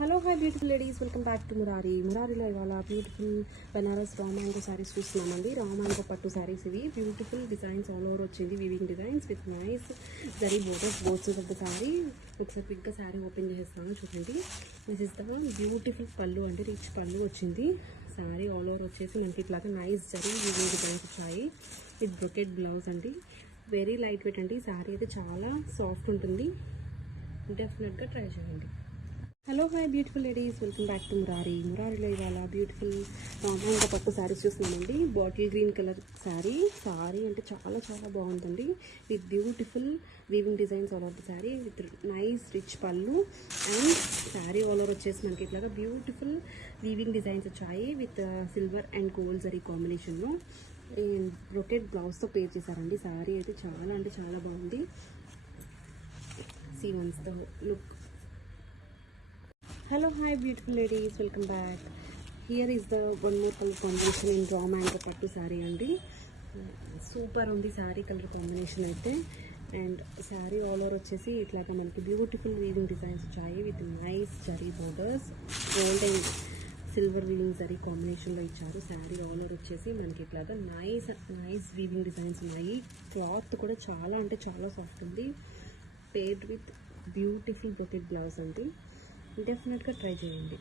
Hello hi beautiful ladies, welcome back to మురారీలో ఇవాళ beautiful Banaras raw mango saris చూస్తున్నామండి. Raw mango పట్టు శారీస్ ఇవి. బ్యూటిఫుల్ డిజైన్స్ ఆల్ ఓవర్ వచ్చింది, weaving designs with nice zari borders boards of the sari. ఒకసారి క్విక్గా శారీ ఓపెన్ చేస్తాను చూడండి. దిస్ ఇస్ ద బ్యూటిఫుల్ పళ్ళు అండి, రిచ్ పళ్ళు వచ్చింది. శారీ ఆల్ ఓవర్ వచ్చేసి మనకి ఇట్లాగా నైస్ జరీ వివింగ్ డిజైన్స్ వచ్చాయి విత్ బ్రొకెట్ బ్లౌజ్ అండి. వెరీ లైట్ వెయిట్ అండి. శారీ అయితే చాలా సాఫ్ట్ ఉంటుంది, డెఫినెట్గా ట్రై చేయండి. Hello hi beautiful ladies, welcome back to మురారీలో ఇవాళ బ్యూటిఫుల్ మ్యాంగో పట్టు శారీస్ చూస్తున్నామండి. బాటిల్ గ్రీన్ కలర్ శారీ అంటే చాలా చాలా బాగుందండి. With beautiful weaving designs all over the sari with nice rich పళ్ళు అండ్ శారీ ఆల్ ఓవర్ వచ్చేసి మనకి ఇట్లాగా బ్యూటిఫుల్ వీవింగ్ డిజైన్స్ వచ్చాయి with silver and gold zari కాంబినేషన్లో బ్రొకెట్ బ్లౌజ్తో పేర్ చేశారండి. శారీ అయితే చాలా అంటే చాలా బాగుంది. See once the look. Hello hi beautiful ladies, welcome back. Here is the one more color combination in raw mango pattu saree andi. Super undi saree color combination aithe, and saree all over vachesi itlaga manaki beautiful weaving designs vachayi with nice zari borders, gold and silver weaving zari combination lo icharu. Saree all over vachesi manaki itlaga nice weaving designs unnayi. Cloth kuda chaala ante chaala soft undi, paired with beautiful brocade blouse andi. డెఫినెట్గా try చేయండి.